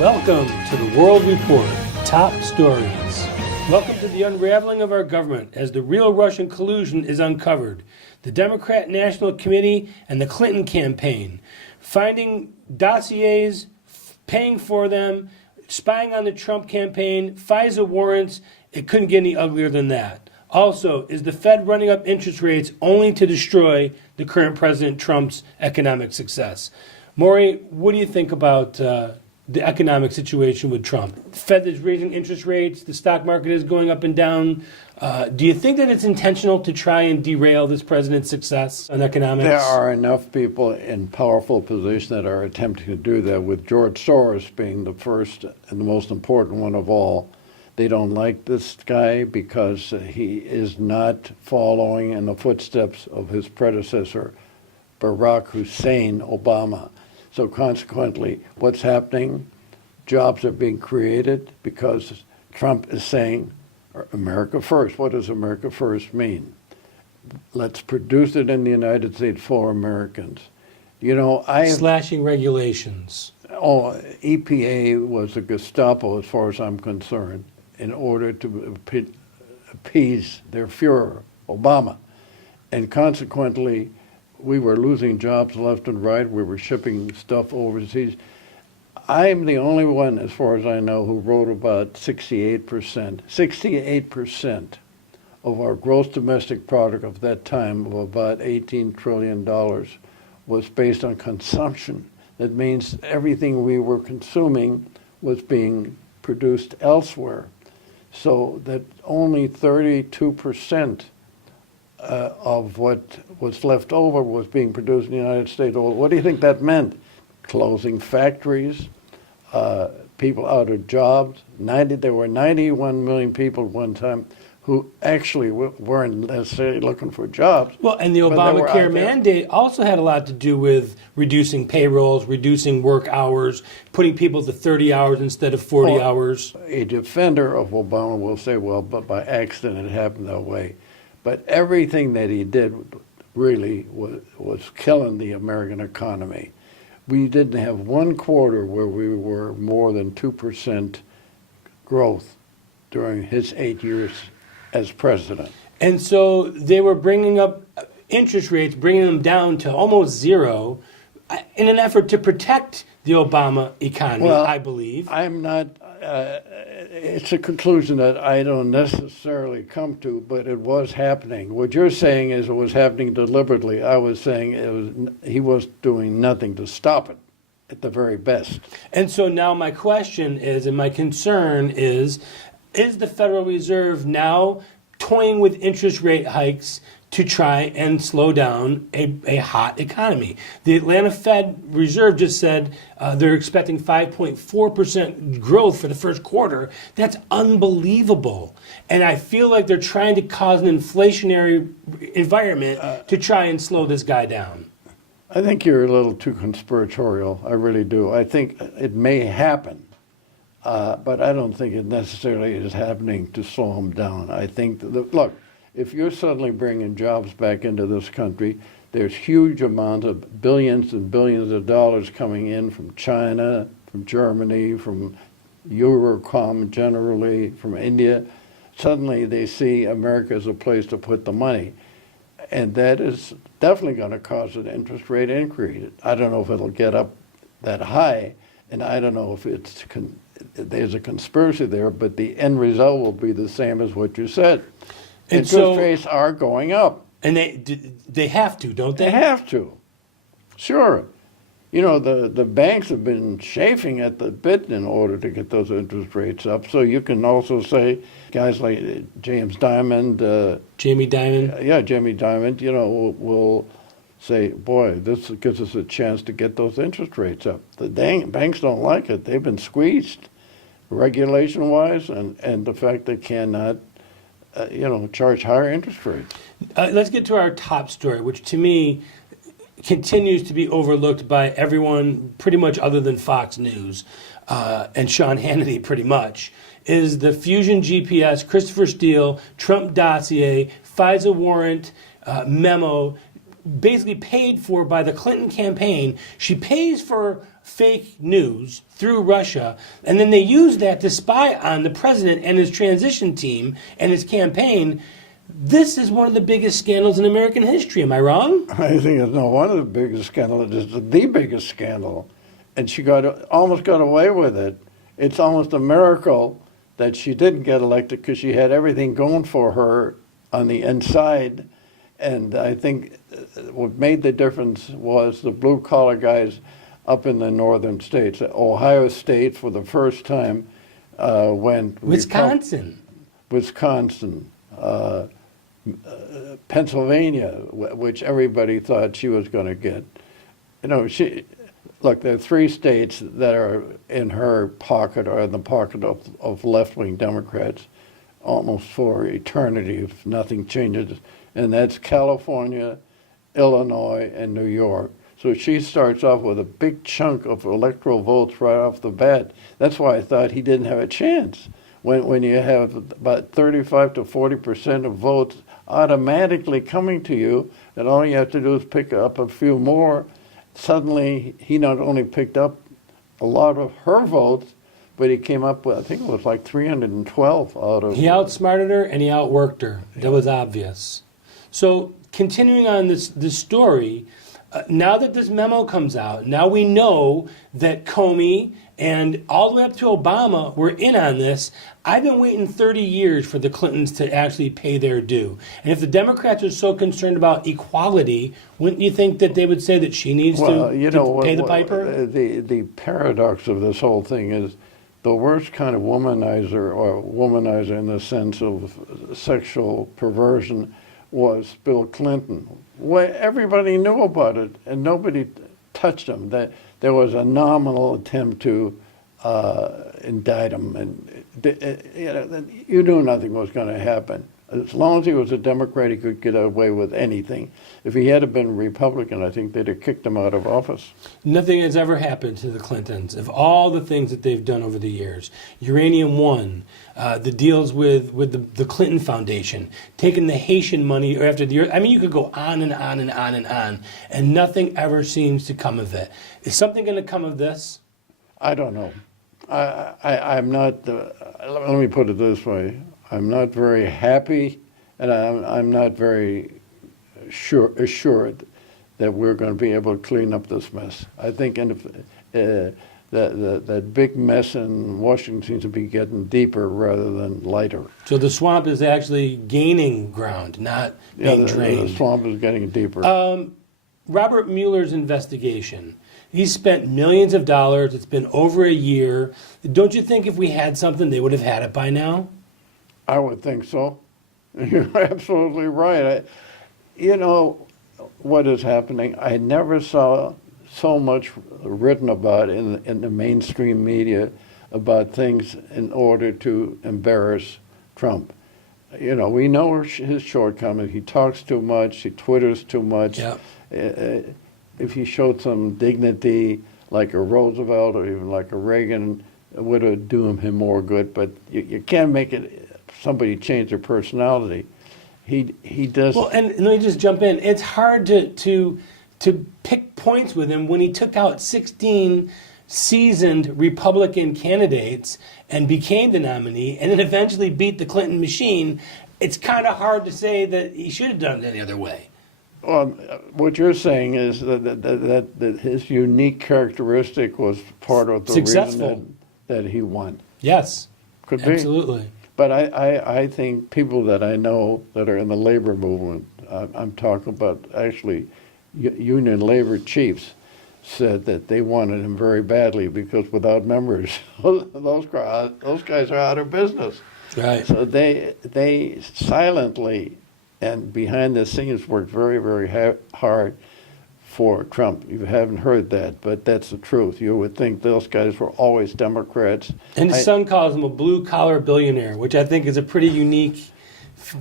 Welcome to the World Report, Top Stories. Welcome to the unraveling of our government as the real Russian collusion is uncovered. The Democrat National Committee and the Clinton campaign, finding dossiers, paying for them, spying on the Trump campaign, FISA warrants. It couldn't get any uglier than that. Also, is the Fed running up interest rates only to destroy the current President Trump's economic success? Maury, what do you think about the economic situation with Trump? The Fed is raising interest rates. The stock market is going up and down. Do you think that it's intentional to try and derail this president's success on economics? There are enough people in powerful positions that are attempting to do that, with George Soros being the first and the most important one of all. They don't like this guy because he is not following in the footsteps of his predecessor, Barack Hussein Obama. So consequently, what's happening? Jobs are being created because Trump is saying, America first. What does America first mean? Let's produce it in the United States for Americans. You know, slashing regulations. Oh, EPA was a Gestapo as far as I'm concerned in order to appease their Fuhrer, Obama. And consequently, we were losing jobs left and right. We were shipping stuff overseas. I'm the only one, as far as I know, who wrote about 68%. 68% of our gross domestic product of that time, of about $18 trillion, was based on consumption. That means everything we were consuming was being produced elsewhere. So that only 32% of what was left over was being produced in the United States. What do you think that meant? Closing factories, people out of jobs. There were 91 million people at one time who actually weren't necessarily looking for jobs. Well, and the Obamacare mandate also had a lot to do with reducing payrolls, reducing work hours, putting people to 30 hours instead of 40 hours. A defender of Obama will say, well, but by accident it happened that way. But everything that he did really was killing the American economy. We didn't have one quarter where we were more than 2% growth during his 8 years as president. And so they were bringing up interest rates, bringing them down to almost zero in an effort to protect the Obama economy, I believe. I'm not, it's a conclusion that I don't necessarily come to, but it was happening. What you're saying is it was happening deliberately. I was saying he was doing nothing to stop it at the very best. And so now my question is, and my concern is the Federal Reserve now toying with interest rate hikes to try and slow down a hot economy? The Atlanta Fed Reserve just said they're expecting 5.4% growth for the first quarter. That's unbelievable. And I feel like they're trying to cause an inflationary environment to try and slow this guy down. I think you're a little too conspiratorial. I really do. I think it may happen. But I don't think it necessarily is happening to slow him down. I think, look, if you're suddenly bringing jobs back into this country, there's huge amounts of billions and billions of dollars coming in from China, from Germany, from Eurocom generally, from India. Suddenly they see America as a place to put the money. And that is definitely going to cause an interest rate increase. I don't know if it'll get up that high, and I don't know if there's a conspiracy there, but the end result will be the same as what you said. Interest rates are going up. And they have to, don't they? They have to. Sure. You know, the banks have been chafing at the bit in order to get those interest rates up. So you can also say guys like Jamie Dimon. Jamie Dimon, you know, will say, boy, this gives us a chance to get those interest rates up. The banks don't like it. They've been squeezed regulation-wise, and the fact they cannot, charge higher interest rates. Let's get to our top story, which to me continues to be overlooked by everyone pretty much other than Fox News and Sean Hannity pretty much, is the Fusion GPS, Christopher Steele, Trump dossier, FISA warrant, memo, basically paid for by the Clinton campaign. She pays for fake news through Russia, and then they use that to spy on the president and his transition team and his campaign. This is one of the biggest scandals in American history. Am I wrong? I think it's not one of the biggest scandals. It's the biggest scandal. And she almost got away with it. It's almost a miracle that she didn't get elected because she had everything going for her on the inside. And I think what made the difference was the blue-collar guys up in the northern states. Ohio State, for the first time, went... Wisconsin. Pennsylvania, which everybody thought she was going to get. You know, look, there are 3 states that are in her pocket or in the pocket of left-wing Democrats almost for eternity if nothing changes, and that's California, Illinois, and New York. So she starts off with a big chunk of electoral votes right off the bat. That's why I thought he didn't have a chance. When you have about 35 to 40% of votes automatically coming to you, and all you have to do is pick up a few more, suddenly he not only picked up a lot of her votes, but he came up with, I think it was like 312 out of... He outsmarted her and he outworked her. Yeah. That was obvious. So continuing on this story, now that this memo comes out, now we know that Comey and all the way up to Obama were in on this. I've been waiting 30 years for the Clintons to actually pay their due. And if the Democrats are so concerned about equality, wouldn't you think that they would say that she needs to pay the piper? The paradox of this whole thing is the worst kind of womanizer in the sense of sexual perversion was Bill Clinton. Everybody knew about it, and nobody touched him. There was a nominal attempt to indict him, and you knew nothing was going to happen. As long as he was a Democrat, he could get away with anything. If he had been a Republican, I think they'd have kicked him out of office. Nothing has ever happened to the Clintons of all the things that they've done over the years. Uranium One, the deals with the Clinton Foundation, taking the Haitian money after the... I mean, you could go on and on and on and on, and nothing ever seems to come of it. Is something going to come of this? I don't know. I'm not... let me put it this way. I'm not very happy, and I'm not very assured that we're going to be able to clean up this mess. I think that big mess in Washington seems to be getting deeper rather than lighter. So the swamp is actually gaining ground, not being drained. The swamp is getting deeper. Robert Mueller's investigation. He's spent millions of dollars. It's been over a year. Don't you think if we had something, they would have had it by now? I would think so. You're absolutely right. You know what is happening? I never saw so much written about in the mainstream media about things in order to embarrass Trump. You know, we know his shortcomings. He talks too much. He twitters too much. Yep. If he showed some dignity, like a Roosevelt or even like a Reagan, it would have done him more good. But you can't make somebody change their personality. He does. Well, and let me just jump in. It's hard to pick points with him when he took out 16 seasoned Republican candidates and became the nominee, and then eventually beat the Clinton machine. It's kind of hard to say that he should have done it any other way. Well, what you're saying is that his unique characteristic was part of the reason that he won. Yes, could be. Absolutely. But I think people that I know that are in the labor movement, I'm talking about actually union labor chiefs, said that they wanted him very badly because without members, those guys are out of business. Right. So they silently and behind the scenes worked very, very hard for Trump. You haven't heard that, but that's the truth. You would think those guys were always Democrats. And his son calls him a blue-collar billionaire, which I think is a pretty unique...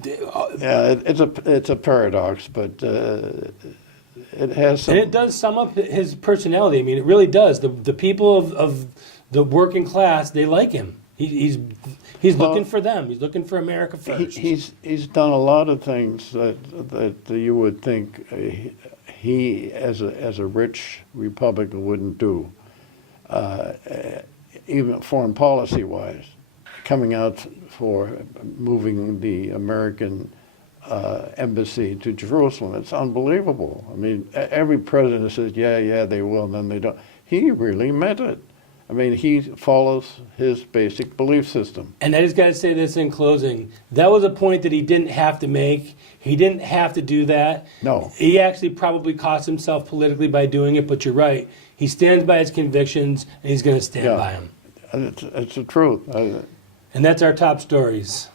Yeah, it's a paradox, but it has some... And it does sum up his personality. I mean, it really does. The people of the working class, they like him. He's looking for them. He's looking for America first. He's done a lot of things that you would think he as a rich Republican wouldn't do. even foreign policy-wise, coming out for moving the American embassy to Jerusalem. It's unbelievable. I mean, every president says, yeah, they will, and then they don't. He really meant it. I mean, he follows his basic belief system. And I just got to say this in closing. That was a point that he didn't have to make. He didn't have to do that. No. He actually probably cost himself politically by doing it, but you're right. He stands by his convictions, and he's going to stand by them. It's the truth. And that's our top stories.